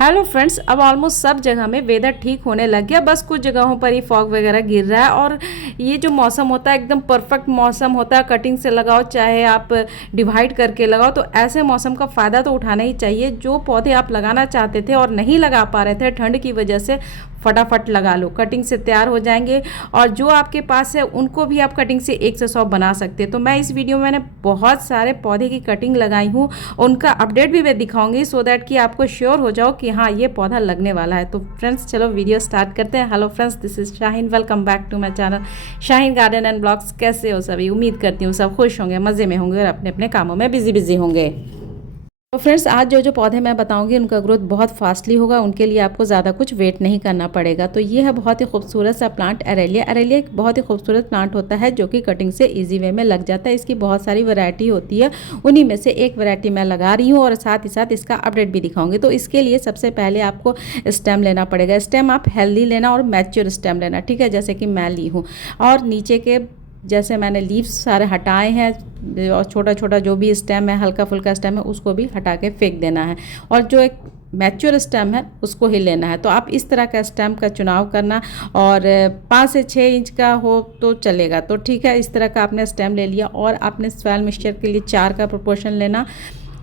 Hello friends, अब almost सब जगह में वेदर ठीक होने लग गया। बस कुछ जगहों पर ही फॉग वगैरह गिर रहा है और ये जो मौसम होता है एकदम परफेक्ट मौसम होता है। कटिंग से लगाओ चाहे आप डिवाइड करके लगाओ, तो ऐसे मौसम का फ़ायदा तो उठाना ही चाहिए। जो पौधे आप लगाना चाहते थे और नहीं लगा पा रहे थे ठंड की वजह से, फटाफट लगा लो, कटिंग से तैयार हो जाएंगे। और जो आपके पास है उनको भी आप कटिंग से 1 से 100 बना सकते हैं। तो मैं इस वीडियो में मैंने बहुत सारे पौधे की कटिंग लगाई हूँ, उनका अपडेट भी मैं दिखाऊंगी सो दैट कि आपको श्योर हो जाओ कि हाँ ये पौधा लगने वाला है। तो फ्रेंड्स चलो वीडियो स्टार्ट करते हैं। Hello friends, this is Shaheen, welcome back to my channel Shaheen garden and blogs. कैसे हो सभी? उम्मीद करती हूँ सब खुश होंगे, मज़े में होंगे और अपने अपने कामों में बिजी होंगे। तो फ्रेंड्स आज जो पौधे मैं बताऊंगी उनका ग्रोथ बहुत फास्टली होगा। उनके लिए आपको ज़्यादा कुछ वेट नहीं करना पड़ेगा। तो ये है बहुत ही खूबसूरत सा प्लांट एरेलिया। एरेलिया एक बहुत ही खूबसूरत प्लांट होता है जो कि कटिंग से इजी वे में लग जाता है। इसकी बहुत सारी वैरायटी होती है, उन्हीं में से एक वैरायटी मैं लगा रही हूँ और साथ ही साथ इसका अपडेट भी दिखाऊंगी। तो इसके लिए सबसे पहले आपको स्टेम लेना पड़ेगा। स्टेम आप हेल्दी लेना और मैच्योर स्टेम लेना, ठीक है, जैसे कि मैं ली हूँ। और नीचे के जैसे मैंने लीव्स सारे हटाए हैं और छोटा छोटा जो भी स्टेम है, हल्का फुल्का स्टेम है, उसको भी हटा के फेंक देना है। और जो एक मैच्योर स्टेम है उसको ही लेना है। तो आप इस तरह का स्टेम का चुनाव करना, और 5 से 6 इंच का हो तो चलेगा। तो ठीक है, इस तरह का आपने स्टेम ले लिया और आपने सॉइल मिक्सचर के लिए 4 का प्रोपोर्शन लेना।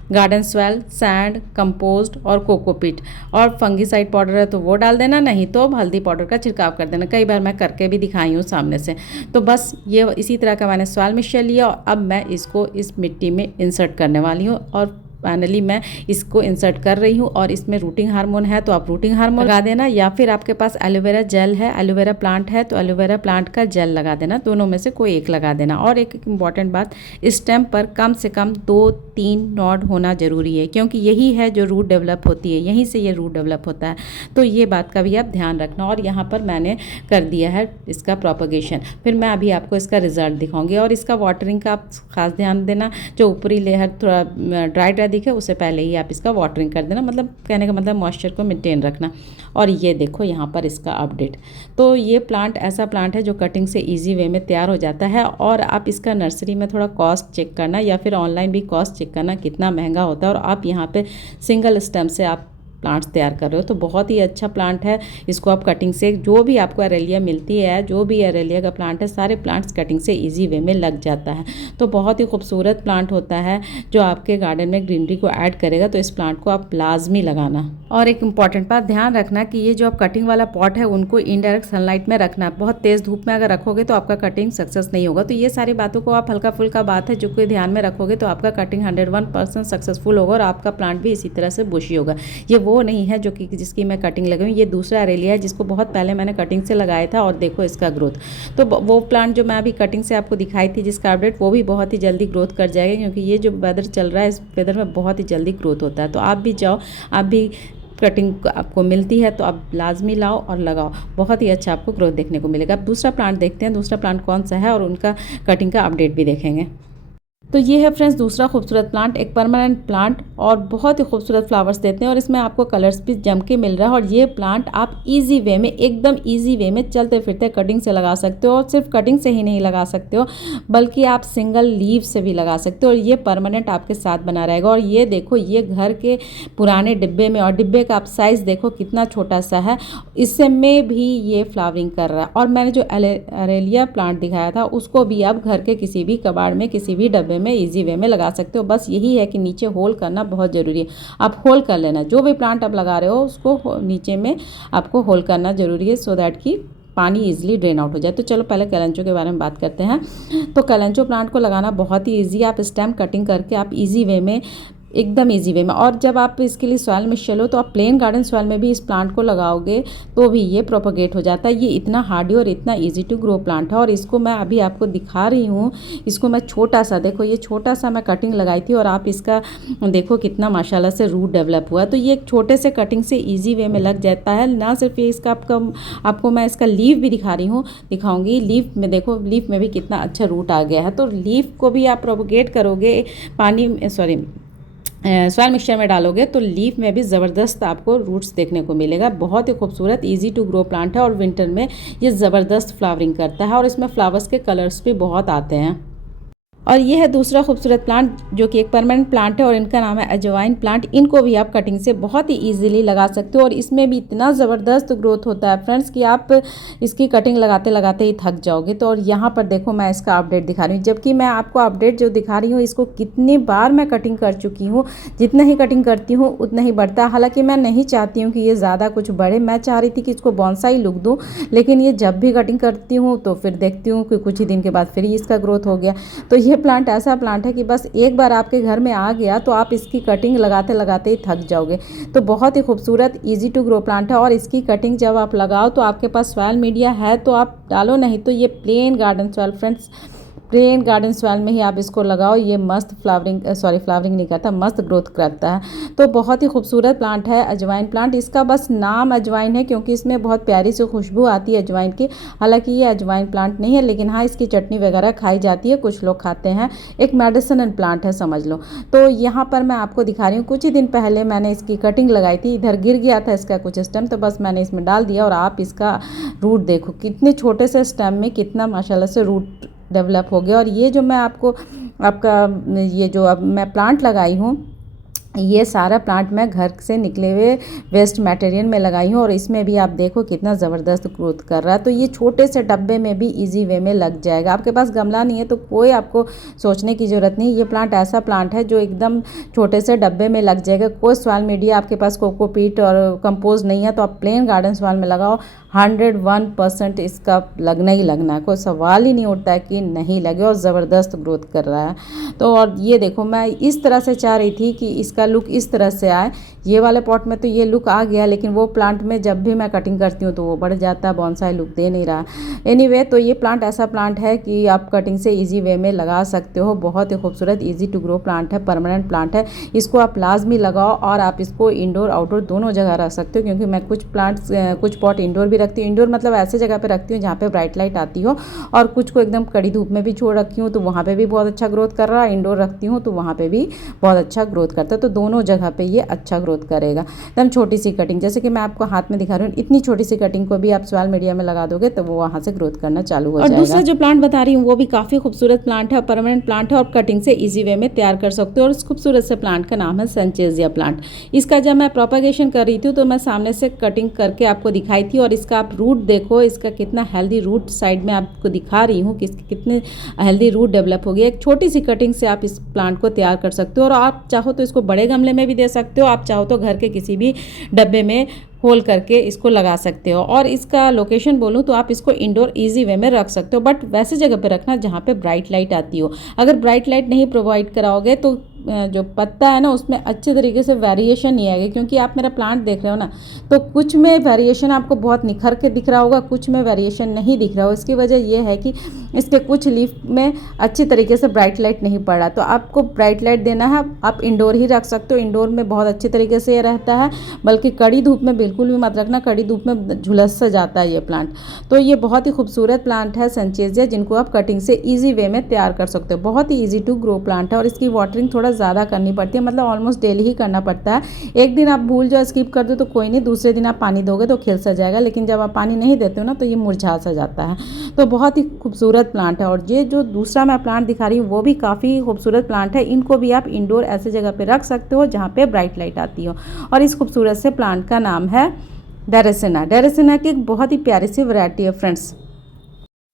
गार्डन सॉइल, सैंड, कंपोस्ट और कोकोपीट, और फंगीसाइड पाउडर है तो वो डाल देना, नहीं तो हल्दी पाउडर का छिड़काव कर देना। कई बार मैं करके भी दिखाई हूँ सामने से। तो बस ये इसी तरह का मैंने सॉइल मिक्सचर लिया और अब मैं इसको इस मिट्टी में इंसर्ट करने वाली हूँ। और फाइनली मैं इसको इंसर्ट कर रही हूँ। और इसमें रूटिंग हार्मोन है तो आप रूटिंग हार्मोन लगा देना, या फिर आपके पास एलोवेरा जेल है, एलोवेरा प्लांट है तो एलोवेरा प्लांट का जेल लगा देना। दोनों में से कोई एक लगा देना। और एक इम्पॉर्टेंट बात, स्टेम पर कम से कम 2-3 नॉड होना जरूरी है, क्योंकि यही है जो रूट डेवलप होती है, यहीं से ये रूट डेवलप होता है। तो ये बात का भी आप ध्यान रखना। और यहाँ पर मैंने कर दिया है इसका प्रोपगेशन। फिर मैं अभी आपको इसका रिजल्ट दिखाऊंगी। और इसका वाटरिंग का आप खास ध्यान देना। जो ऊपरी लेयर थोड़ा ड्राई दिखे उससे पहले ही आप इसका वाटरिंग कर देना, मतलब कहने का मतलब मॉइस्चर को मेंटेन रखना। और ये देखो यहाँ पर इसका अपडेट। तो ये प्लांट ऐसा प्लांट है जो कटिंग से इजी वे में तैयार हो जाता है। और आप इसका नर्सरी में थोड़ा कॉस्ट चेक करना, या फिर ऑनलाइन भी कॉस्ट चेक करना कितना महंगा होता है। और आप यहाँ पे सिंगल स्टेम से आप प्लांट्स तैयार कर रहे हो तो बहुत ही अच्छा प्लांट है। इसको आप कटिंग से, जो भी आपको एरेलिया मिलती है, जो भी एरेलिया का प्लांट है, सारे प्लांट्स कटिंग से इजी वे में लग जाता है। तो बहुत ही खूबसूरत प्लांट होता है जो आपके गार्डन में ग्रीनरी को ऐड करेगा। तो इस प्लांट को आप लाजमी लगाना। और एक इम्पॉर्टेंट बात ध्यान रखना कि ये जो आप कटिंग वाला पॉट है उनको इनडायरेक्ट सनलाइट में रखना। बहुत तेज़ धूप में अगर रखोगे तो आपका कटिंग सक्सेस नहीं होगा। तो ये सारी बातों को आप हल्का फुल्का बात है जो कोई ध्यान में रखोगे तो आपका कटिंग 101% सक्सेसफुल होगा और आपका प्लांट भी इसी तरह से बुशी होगा। ये वो नहीं है जो कि जिसकी मैं कटिंग लगाई हूँ, ये दूसरा एरेलिया है जिसको बहुत पहले मैंने कटिंग से लगाया था। और देखो इसका ग्रोथ। तो वो प्लांट जो मैं अभी कटिंग से आपको दिखाई थी जिसका अपडेट, वो भी बहुत ही जल्दी ग्रोथ कर जाएगा, क्योंकि ये जो वेदर चल रहा है इस वेदर में बहुत ही जल्दी ग्रोथ होता है। तो आप भी जाओ, आप भी कटिंग आपको मिलती है तो आप लाजमी लाओ और लगाओ, बहुत ही अच्छा आपको ग्रोथ देखने को मिलेगा। अब दूसरा प्लांट देखते हैं, दूसरा प्लांट कौन सा है और उनका कटिंग का अपडेट भी देखेंगे। तो ये है फ्रेंड्स दूसरा खूबसूरत प्लांट, एक परमानेंट प्लांट, और बहुत ही खूबसूरत फ्लावर्स देते हैं और इसमें आपको कलर्स भी जम के मिल रहा है। और ये प्लांट आप इजी वे में, एकदम इजी वे में चलते फिरते कटिंग से लगा सकते हो। और सिर्फ कटिंग से ही नहीं लगा सकते हो बल्कि आप सिंगल लीव से भी लगा सकते हो, और ये परमानेंट आपके साथ बना रहेगा। और ये देखो, ये घर के पुराने डिब्बे में, और डिब्बे का आप साइज़ देखो कितना छोटा सा है, इससे में भी ये फ्लावरिंग कर रहा है। और मैंने जो एरेलिया प्लांट दिखाया था उसको भी आप घर के किसी भी कबाड़ में, किसी भी डब्बे में इजी वे में लगा सकते हो। बस यही है कि नीचे होल करना बहुत ज़रूरी है। आप होल कर लेना, जो भी प्लांट आप लगा रहे हो उसको नीचे में आपको होल करना ज़रूरी है, सो दैट कि पानी इजीली ड्रेन आउट हो जाए। तो चलो पहले कैलेंचो के बारे में बात करते हैं। तो कैलेंचो प्लांट को लगाना बहुत ही ईजी है। आप स्टेम कटिंग करके आप इजी वे में, एकदम इजी वे में, और जब आप इसके लिए सॉइल में चलो तो आप प्लेन गार्डन सॉइल में भी इस प्लांट को लगाओगे तो भी ये प्रोपगेट हो जाता है। ये इतना हार्डी और इतना इजी टू ग्रो प्लांट है। और इसको मैं अभी आपको दिखा रही हूँ, इसको मैं छोटा सा, देखो ये छोटा सा मैं कटिंग लगाई थी और आप इसका देखो कितना माशाल्लाह से रूट डेवलप हुआ। तो ये एक छोटे से कटिंग से ईजी वे में लग जाता है। ना सिर्फ ये इसका आपको मैं इसका लीफ भी दिखा रही हूँ, दिखाऊंगी। लीफ में देखो, लीफ में भी कितना अच्छा रूट आ गया है। तो लीफ को भी आप प्रोपगेट करोगे पानी, सॉरी सॉइल मिक्सचर में डालोगे तो लीफ में भी ज़बरदस्त आपको रूट्स देखने को मिलेगा। बहुत ही खूबसूरत इजी टू ग्रो प्लांट है और विंटर में ये ज़बरदस्त फ्लावरिंग करता है और इसमें फ्लावर्स के कलर्स भी बहुत आते हैं। और ये है दूसरा खूबसूरत प्लांट जो कि एक परमानेंट प्लांट है और इनका नाम है अजवाइन प्लांट। इनको भी आप कटिंग से बहुत ही इजीली लगा सकते हो और इसमें भी इतना ज़बरदस्त ग्रोथ होता है फ्रेंड्स कि आप इसकी कटिंग लगाते लगाते ही थक जाओगे। तो और यहाँ पर देखो मैं इसका अपडेट दिखा रही हूँ, जबकि मैं आपको अपडेट जो दिखा रही हूँ इसको कितनी बार मैं कटिंग कर चुकी हूँ। जितना ही कटिंग करती हूँ उतना ही बढ़ता है। हालाँकि मैं नहीं चाहती हूँ कि ये ज़्यादा कुछ बढ़े, मैं चाह रही थी कि इसको बोनसाई लुक दूँ, लेकिन ये जब भी कटिंग करती हूँ तो फिर देखती हूँ कि कुछ ही दिन के बाद फिर इसका ग्रोथ हो गया। तो ये प्लांट ऐसा प्लांट है कि बस एक बार आपके घर में आ गया तो आप इसकी कटिंग लगाते लगाते ही थक जाओगे। तो बहुत ही खूबसूरत ईजी टू ग्रो प्लांट है और इसकी कटिंग जब आप लगाओ तो आपके पास सॉइल मीडिया है तो आप डालो, नहीं तो ये plain garden soil friends, plain garden soil में ही आप इसको लगाओ। ये मस्त फ्लावरिंग नहीं करता, मस्त ग्रोथ करता है। तो बहुत ही खूबसूरत प्लांट है अजवाइन प्लांट। इसका बस नाम अजवाइन है क्योंकि इसमें बहुत प्यारी सी खुशबू आती है अजवाइन की। हालांकि ये अजवाइन प्लांट नहीं है, लेकिन हाँ इसकी चटनी वगैरह खाई जाती है, कुछ लोग खाते हैं। एक मेडिसिनल प्लांट है समझ लो। तो यहाँ पर मैं आपको दिखा रही हूँ, कुछ ही दिन पहले मैंने इसकी कटिंग लगाई थी, इधर गिर गया था इसका कुछ स्टेम, तो बस मैंने इसमें डाल दिया और आप इसका रूट देखो कितने छोटे से स्टेम में कितना माशाल्लाह से रूट डेवलप हो गया। और ये जो मैं आपको आपका ये जो अब मैं प्लांट लगाई हूँ, ये सारा प्लांट मैं घर से निकले हुए वेस्ट मटेरियल में लगाई हूँ और इसमें भी आप देखो कितना ज़बरदस्त ग्रोथ कर रहा है। तो ये छोटे से डब्बे में भी इजी वे में लग जाएगा। आपके पास गमला नहीं है तो कोई आपको सोचने की ज़रूरत नहीं। ये प्लांट ऐसा प्लांट है जो एकदम छोटे से डब्बे में लग जाएगा। कोई सॉइल मीडिया आपके पास कोकोपीट और कंपोज नहीं है तो आप प्लेन गार्डन सॉइल में लगाओ, 101% इसका लगना ही लगना है, कोई सवाल ही नहीं उठता है कि नहीं लगे, और ज़बरदस्त ग्रोथ कर रहा है। तो और ये देखो मैं इस तरह से चाह रही थी कि इसका लुक इस तरह से आए। ये वाले पॉट में तो ये लुक आ गया, लेकिन वो प्लांट में जब भी मैं कटिंग करती हूँ तो वो बढ़ जाता है, बोनसाई लुक दे नहीं रहा। एनीवे तो ये प्लांट ऐसा प्लांट है कि आप कटिंग से ईजी वे में लगा सकते हो। बहुत ही खूबसूरत ईजी टू ग्रो प्लांट है, परमानेंट प्लांट है। इसको आप लाजमी लगाओ और आप इसको इंडोर आउटडोर दोनों जगह रख सकते हो, क्योंकि मैं कुछ प्लांट्स कुछ पॉट इंडोर भी रखती हूँ। इंडोर मतलब ऐसे जगह पे रखती हूँ जहाँ पे ब्राइट लाइट आती हो, और कुछ को एकदम कड़ी धूप में भी छोड़ रखी हूँ तो वहाँ पे भी बहुत अच्छा ग्रोथ कर रहा है। इंडोर रखती हूँ तो वहाँ पे भी बहुत अच्छा ग्रोथ करता है। तो दोनों जगह पे ये अच्छा ग्रोथ करेगा। एकदम छोटी सी कटिंग, जैसे कि मैं आपको हाथ में दिखा रही हूँ, इतनी छोटी सी कटिंग को भी आप सोशल मीडिया में लगा दोगे तो वो वहाँ से ग्रोथ करना चालू हो जाएगा। और दूसरा जो प्लांट बता रही हूँ वो भी काफ़ी खूबसूरत प्लांट है, परमानेंट प्लांट है और कटिंग से ईजी वे में तैयार कर सकते हो। और इस खूबसूरत से प्लांट का नाम है सनचेजिया प्लांट। इसका जब मैं प्रोपागेशन कर रही थी तो मैं सामने से कटिंग करके आपको दिखाई थी, और इसका आप रूट देखो, इसका कितना हेल्दी रूट साइड में आपको दिखा रही हूँ कि कितने हेल्दी रूट डेवलप हो गया। एक छोटी सी कटिंग से आप इस प्लांट को तैयार कर सकते हो, और आप चाहो तो इसको बड़े गमले में भी दे सकते हो, आप चाहो तो घर के किसी भी डब्बे में होल करके इसको लगा सकते हो। और इसका लोकेशन बोलूँ तो आप इसको इंडोर इजी वे में रख सकते हो, बट वैसे जगह पे रखना जहाँ पे ब्राइट लाइट आती हो। अगर ब्राइट लाइट नहीं प्रोवाइड कराओगे तो जो पत्ता है ना उसमें अच्छे तरीके से वेरिएशन नहीं आएगा, क्योंकि आप मेरा प्लांट देख रहे हो ना, तो कुछ में वेरिएशन आपको बहुत निखर के दिख रहा होगा, कुछ में वेरिएशन नहीं दिख रहा हो। इसकी वजह यह है कि इसके कुछ लीफ में अच्छी तरीके से ब्राइट लाइट नहीं पड़ रहा। तो आपको ब्राइट लाइट देना है, आप इंडोर ही रख सकते हो। इंडोर में बहुत अच्छे तरीके से ये रहता है, बल्कि कड़ी धूप में बिल्कुल भी मत रखना, कड़ी धूप में झुलस सा जाता है ये प्लांट। तो ये बहुत ही खूबसूरत प्लांट है सनचेजिया, जिनको आप कटिंग से ईजी वे में तैयार कर सकते हो। बहुत ही ईजी टू ग्रो प्लांट है और इसकी वाटरिंग थोड़ा ज़्यादा करनी पड़ती है, मतलब ऑलमोस्ट डेली ही करना पड़ता है। एक दिन आप भूल जाओ, स्किप कर दो तो कोई नहीं, दूसरे दिन आप पानी दोगे तो खिल सा जाएगा, लेकिन जब आप पानी नहीं देते हो ना तो ये मुरझा सा जाता है। तो बहुत ही खूबसूरत प्लांट है। और ये जो दूसरा मैं प्लांट दिखा रही हूँ वो भी काफ़ी खूबसूरत प्लांट है। इनको भी आप इंडोर ऐसे जगह पे रख सकते हो जहाँ पे ब्राइट लाइट आती हो। और इस खूबसूरत से प्लांट का नाम है डेरेसिना। डेरेसिना की एक बहुत ही प्यारी सी वैरायटी है फ्रेंड्स,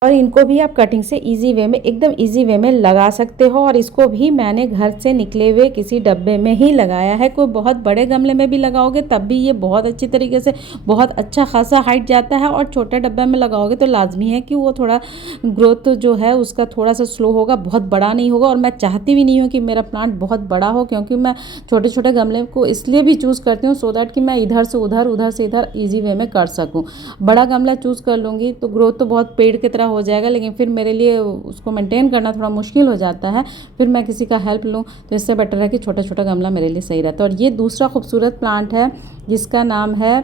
और इनको भी आप कटिंग से इजी वे में, एकदम इजी वे में लगा सकते हो। और इसको भी मैंने घर से निकले हुए किसी डब्बे में ही लगाया है। कोई बहुत बड़े गमले में भी लगाओगे तब भी ये बहुत अच्छी तरीके से बहुत अच्छा खासा हाइट जाता है, और छोटे डब्बे में लगाओगे तो लाजमी है कि वो थोड़ा ग्रोथ जो है उसका थोड़ा सा स्लो होगा, बहुत बड़ा नहीं होगा। और मैं चाहती भी नहीं हूँ कि मेरा प्लांट बहुत बड़ा हो, क्योंकि मैं छोटे छोटे गमले को इसलिए भी चूज़ करती हूँ सो दैट कि मैं इधर से उधर, उधर से इधर ईजी वे में कर सकूँ। बड़ा गमला चूज़ कर लूँगी तो ग्रोथ तो बहुत पेड़ की तरह हो जाएगा, लेकिन फिर मेरे लिए उसको मेंटेन करना थोड़ा मुश्किल हो जाता है, फिर मैं किसी का हेल्प लूँ। तो इससे बेटर है कि छोटा छोटा गमला मेरे लिए सही रहता है। और ये दूसरा खूबसूरत प्लांट है जिसका नाम है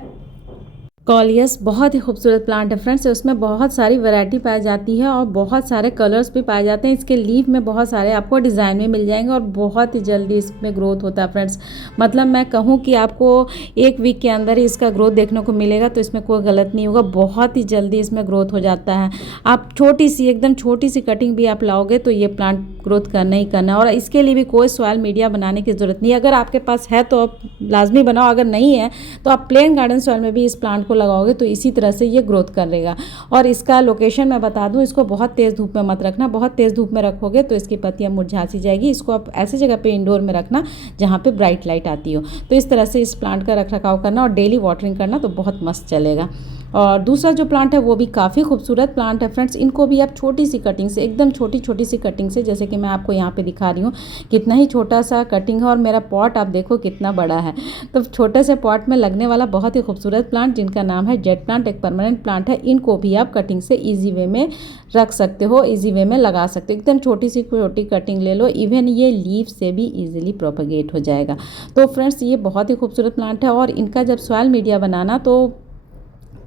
कॉलियस बहुत ही खूबसूरत प्लांट है फ्रेंड्स। उसमें बहुत सारी वैरायटी पाई जाती है और बहुत सारे कलर्स भी पाए जाते हैं। इसके लीफ में बहुत सारे आपको डिज़ाइन में मिल जाएंगे और बहुत ही जल्दी इसमें ग्रोथ होता है फ्रेंड्स। मतलब मैं कहूँ कि आपको 1 वीक के अंदर ही इसका ग्रोथ देखने को मिलेगा, तो इसमें कोई गलत नहीं होगा। बहुत ही जल्दी इसमें ग्रोथ हो जाता है। आप छोटी सी एकदम छोटी सी कटिंग भी आप लाओगे तो ये प्लांट ग्रोथ करना ही करना है। और इसके लिए भी कोई सॉइल मीडिया बनाने की ज़रूरत नहीं है। अगर आपके पास है तो आप लाजमी बनाओ, अगर नहीं है तो आप प्लेन गार्डन सॉइल में भी इस प्लांट को लगाओगे तो इसी तरह से ये ग्रोथ करेगा। और इसका लोकेशन मैं बता दूं, इसको बहुत तेज़ धूप में मत रखना। बहुत तेज़ धूप में रखोगे तो इसकी पत्तियां मुरझा सी जाएगी। इसको आप ऐसी जगह पे इंडोर में रखना जहाँ पे ब्राइट लाइट आती हो। तो इस तरह से इस प्लांट का रख रखाव करना और डेली वाटरिंग करना तो बहुत मस्त चलेगा। और दूसरा जो प्लांट है वो भी काफ़ी खूबसूरत प्लांट है फ्रेंड्स। इनको भी आप छोटी सी कटिंग से, एकदम छोटी छोटी सी कटिंग से, जैसे कि मैं आपको यहाँ पे दिखा रही हूँ, कितना ही छोटा सा कटिंग है। और मेरा पॉट आप देखो कितना बड़ा है। तो छोटे से पॉट में लगने वाला बहुत ही खूबसूरत प्लांट जिनका नाम है जेट प्लांट, एक परमानेंट प्लांट है। इनको भी आप कटिंग से ईजी वे में रख सकते हो, ईजी वे में लगा सकते हो। एकदम छोटी सी छोटी कटिंग ले लो, इवन ये लीफ से भी ईजिली प्रोपगेट हो जाएगा। तो फ्रेंड्स ये बहुत ही खूबसूरत प्लांट है। और इनका जब सॉइल मीडिया बनाना तो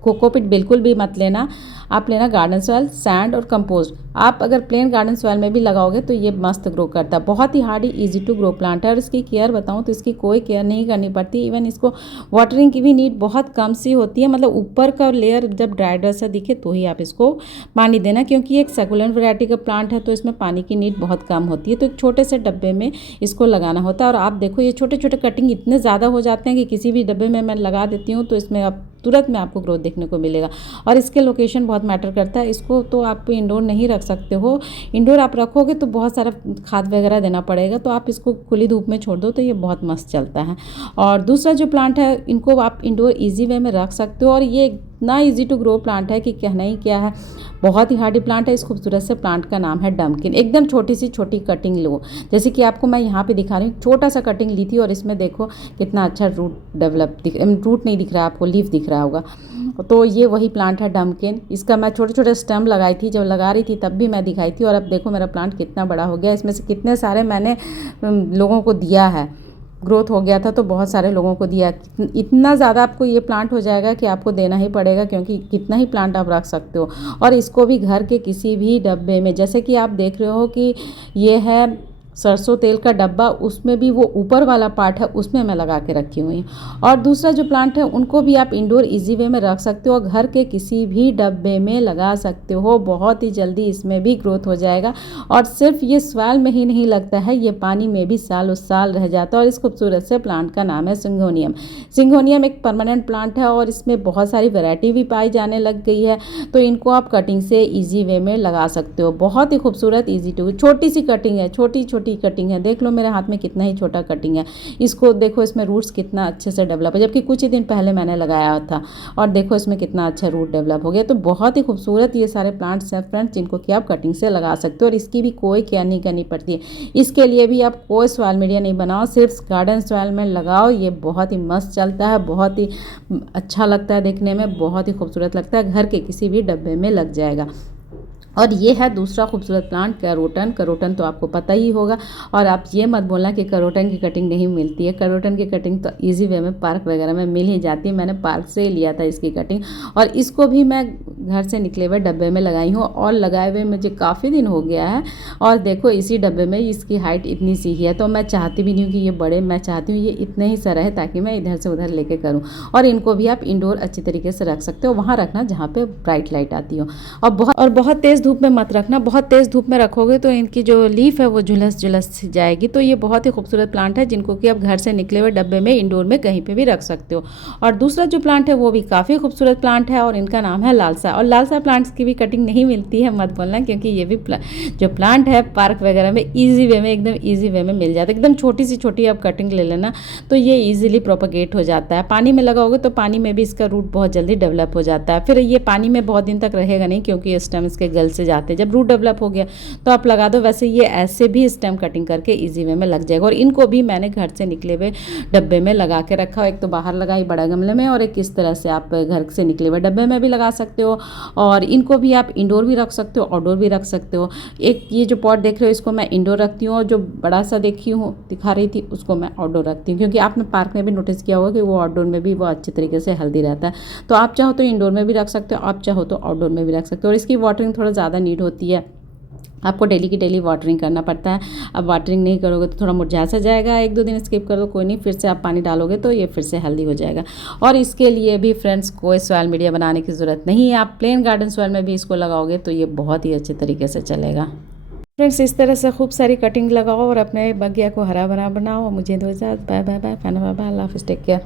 कोकोपीट बिल्कुल भी मत लेना, आप लेना गार्डन सॉइल, सैंड और कंपोस्ट। आप अगर प्लेन गार्डन सॉइल में भी लगाओगे तो ये मस्त ग्रो करता है। बहुत ही hardy easy to grow plant है। और इसकी केयर बताऊँ तो इसकी कोई केयर नहीं करनी पड़ती। इवन इसको वाटरिंग की भी नीड बहुत कम सी होती है। मतलब ऊपर का लेयर जब ड्राइड सा दिखे तो ही आप इसको पानी देना, क्योंकि एक सेकुलेंट वैरायटी का प्लांट है तो इसमें पानी की नीड बहुत कम होती है। तो एक छोटे से डब्बे में इसको लगाना होता है। और आप देखो ये छोटे छोटे कटिंग इतने ज़्यादा हो जाते हैं कि किसी भी डब्बे में मैं लगा देती हूँ तो इसमें अब तुरंत में आपको ग्रोथ देखने को मिलेगा। और इसके लोकेशन बहुत मैटर करता है। इसको तो आप इंडोर नहीं रख सकते हो। इंडोर आप रखोगे तो बहुत सारा खाद वगैरह देना पड़ेगा, तो आप इसको खुली धूप में छोड़ दो तो ये बहुत मस्त चलता है। और दूसरा जो प्लांट है इनको आप इंडोर ईजी वे में रख सकते हो। और ये इतना ईजी टू ग्रो प्लांट है कि कहना ही क्या है। बहुत ही हार्डी प्लांट है। इस खूबसूरत से प्लांट का नाम है डम्पकिन। एकदम छोटी सी छोटी कटिंग लो, जैसे कि आपको मैं यहाँ पे दिखा रही हूँ। छोटा सा कटिंग ली थी और इसमें देखो कितना अच्छा रूट डेवलप रूट नहीं दिख रहा है आपको, लीफ दिख रहा होगा। तो ये वही प्लांट है डम्पकिन। इसका मैं छोटे छोटे स्टेम लगाई थी, जब लगा रही थी तब भी मैं दिखाई थी। और अब देखो मेरा प्लांट कितना बड़ा हो गया। इसमें से कितने सारे मैंने लोगों को दिया है। ग्रोथ हो गया था तो बहुत सारे लोगों को दिया। इतना ज़्यादा आपको ये प्लांट हो जाएगा कि आपको देना ही पड़ेगा, क्योंकि कितना ही प्लांट आप रख सकते हो। और इसको भी घर के किसी भी डब्बे में, जैसे कि आप देख रहे हो कि ये है सरसों तेल का डब्बा, उसमें भी वो ऊपर वाला पार्ट है उसमें मैं लगा के रखी हुई हूँ। और दूसरा जो प्लांट है उनको भी आप इंडोर इजी वे में रख सकते हो और घर के किसी भी डब्बे में लगा सकते हो। बहुत ही जल्दी इसमें भी ग्रोथ हो जाएगा। और सिर्फ ये सॉइल में ही नहीं लगता है, ये पानी में भी सालों साल रह जाता है। और इस खूबसूरत से प्लांट का नाम है सिंगोनियम। सिंगोनियम एक परमानेंट प्लांट है और इसमें बहुत सारी वैरायटी भी पाई जाने लग गई है। तो इनको आप कटिंग से ईजी वे में लगा सकते हो। बहुत ही खूबसूरत ईजी टू, छोटी सी कटिंग है, छोटी छोटी कटिंग है। देख लो मेरे हाथ में कितना ही छोटा कटिंग है। इसको देखो, इसमें रूट्स कितना अच्छे से डेवलप है, जबकि कुछ ही दिन पहले मैंने लगाया था। और देखो इसमें कितना अच्छा रूट डेवलप हो गया। तो बहुत ही खूबसूरत ये सारे प्लांट्स हैं फ्रेंड्स, जिनको कि आप कटिंग से लगा सकते हो। और इसकी भी कोई केयर नहीं करनी पड़ती है। इसके लिए भी आप कोई सॉइल मीडिया नहीं बनाओ, सिर्फ गार्डन सॉइल में लगाओ। ये बहुत ही मस्त चलता है, बहुत ही अच्छा लगता है देखने में, बहुत ही खूबसूरत लगता है। घर के किसी भी डब्बे में लग जाएगा। और ये है दूसरा खूबसूरत प्लांट करोटन। करोटन तो आपको पता ही होगा। और आप ये मत बोलना कि करोटन की कटिंग नहीं मिलती है। करोटन की कटिंग तो इजी वे में पार्क वगैरह में मिल ही जाती है। मैंने पार्क से लिया था इसकी कटिंग। और इसको भी मैं घर से निकले हुए डब्बे में लगाई हूँ और लगाए हुए मुझे काफ़ी दिन हो गया है। और देखो इसी डब्बे में इसकी हाइट इतनी सी ही है। तो मैं चाहती भी नहीं हूँ कि ये बड़े, मैं चाहती हूँ ये इतने ही सा रहे ताकि मैं इधर से उधर लेके करूँ। और इनको भी आप इंडोर अच्छी तरीके से रख सकते हो। वहाँ रखना जहाँ पे ब्राइट लाइट आती हो। और बहुत तेज़ धूप में मत रखना। बहुत तेज़ धूप में रखोगे तो इनकी जो लीफ है वो झुलस झुलस जाएगी। तो ये बहुत ही खूबसूरत प्लांट है, जिनको कि आप घर से निकले हुए डब्बे में इंडोर में कहीं पे भी रख सकते हो। और दूसरा जो प्लांट है वो भी काफ़ी खूबसूरत प्लांट है और इनका नाम है लालसा। और लालसा प्लांट्स की भी कटिंग नहीं मिलती है मत बोलना, क्योंकि ये भी जो प्लांट है पार्क वगैरह में ईजी वे में, एकदम ईजी वे में मिल जाता है। एकदम छोटी सी छोटी आप कटिंग ले लेना तो ये ईजिली प्रोपगेट हो जाता है। पानी में लगाओगे तो पानी में भी इसका रूट बहुत जल्दी डेवलप हो जाता है। फिर ये पानी में बहुत दिन तक रहेगा नहीं, क्योंकि स्टेम इसके गल से जाते हैं। जब रूट डेवलप हो गया तो आप लगा दो। वैसे ये ऐसे भी स्टेम कटिंग करके ईजी वे में लग जाएगा। और इनको भी मैंने घर से निकले हुए डब्बे में लगा के रखा हो। एक तो बाहर लगाई बड़ा गमले में, और एक इस तरह से आप घर से निकले हुए डब्बे में भी लगा सकते हो। और इनको भी आप इंडोर भी रख सकते हो, आउटडोर भी रख सकते हो। एक ये जो पॉट देख रहे हो इसको मैं इंडोर रखती हूँ, और जो बड़ा सा दिखा रही थी उसको मैं आउटडोर रखती हूँ, क्योंकि आपने पार्क में भी नोटिस किया होगा कि वो आउटडोर में भी वो अच्छे तरीके से हेल्दी रहता है। तो आप चाहो तो इंडोर में भी रख सकते हो, आप चाहो तो आउटडोर में भी रख सकते हो। और इसकी वाटरिंग थोड़ा ज़्यादा नीड होती है, आपको डेली की डेली वाटरिंग करना पड़ता है। अब वाटरिंग नहीं करोगे तो थोड़ा मुरझा सा जाएगा, 1-2 दिन स्किप कर दो कोई नहीं, फिर से आप पानी डालोगे तो ये फिर से हेल्दी हो जाएगा। और इसके लिए भी फ्रेंड्स कोई सॉइल मीडिया बनाने की ज़रूरत नहीं है, आप प्लेन गार्डन सॉइल में भी इसको लगाओगे तो ये बहुत ही अच्छे तरीके से चलेगा। फ्रेंड्स इस तरह से खूब सारी कटिंग लगाओ और अपने बगिया को हरा भरा बनाओ। मुझे दो इजाज़त, bye bye bye, final bye bye, अल्लाह हाफिज़, टेक केयर।